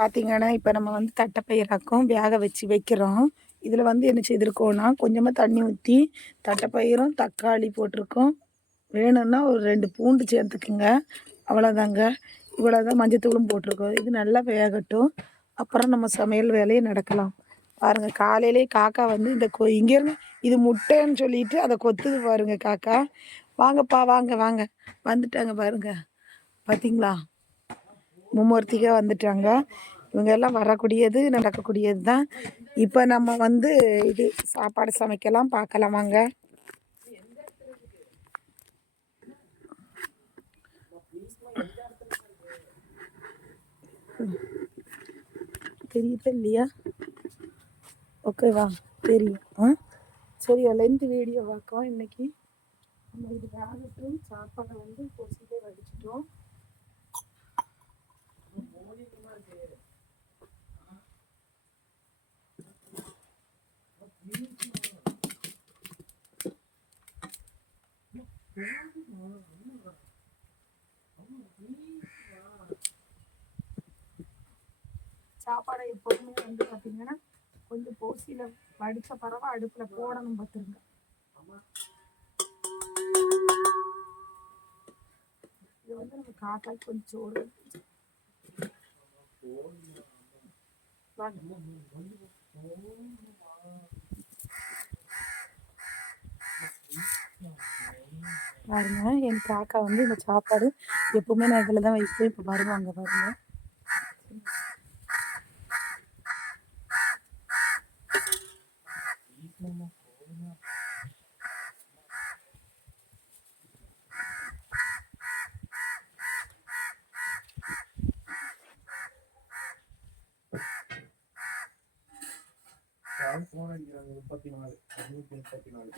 பார்த்தீங்கன்னா இப்போ நம்ம வந்து தட்டைப்பயிராக்கும் வேக வச்சு வைக்கிறோம். இதில் வந்து என்ன செய்திருக்கோம்னா கொஞ்சமாக தண்ணி ஊற்றி தட்டைப்பயிரும் தக்காளி போட்டிருக்கோம். வேணும்னா ஒரு ரெண்டு பூண்டு சேர்த்துக்குங்க. அவ்வளோதாங்க இவ்வளோதான் மஞ்சத்தூளும் போட்டிருக்கோம். இது நல்லா வேகட்டும். அப்புறம் நம்ம சமையல் வேலையை நடக்கலாம். பாருங்கள் காலையிலே காக்கா வந்து இந்த கொ இங்கேருந்து இது முட்டைன்னு சொல்லிட்டு அதை கொத்துது பாருங்க காக்கா. வாங்கப்பா வாங்க வாங்க. வந்துட்டாங்க பாருங்க. பார்த்தீங்களா மும்மூர்த்திக்காக வந்துட்டாங்க. இவங்க எல்லாம் வரக்கூடியது நடக்கக்கூடியது தான். இப்போ நம்ம வந்து இது சாப்பாடு சமைக்கலாம் பார்க்கலாம் வாங்க. தெரியுதா இல்லையா? ஓகேவா தெரியும். ஆ? சரி லென்த் வீடியோ பார்க்கலாம் இன்னைக்கு. நம்ம இது வேகட்டும் வந்து சாப்பாடை எப்போதுமே வந்து பார்த்தீங்கன்னா கொஞ்சம் போசியில் வடித்த பறவை அடுப்பில் போடணும் பார்த்துருங்க இது வந்து நம்ம காக்காய் கொஞ்சம் சோறு. வாங்க. பாருங்க. என் காக்கா வந்து இந்த சாப்பாடு எப்பவுமே நான் இதில் தான் வைப்பேன். இப்போ வருவாங்க பாருங்க. முப்பத்தி நாலு முப்பத்தி நாலு.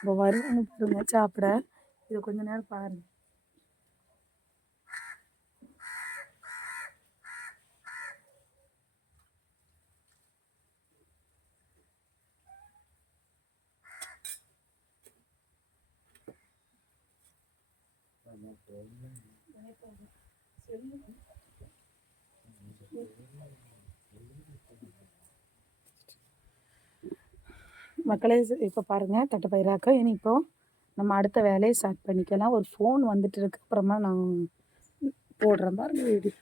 இப்போ வருவாங்க பாருங்க சாப்பிட. இதை கொஞ்ச நேரம் பாருங்க. மக்களே இப்போ பாருங்கள் தட்டைப்பயிராக்க இனி இப்போது நம்ம அடுத்த வேலையை ஸ்டார்ட் பண்ணிக்கலாம். ஒரு ஃபோன் வந்துட்டு இருக்கு. அப்புறமா நான் போடுறேன் பாருங்கள் வீடியோ.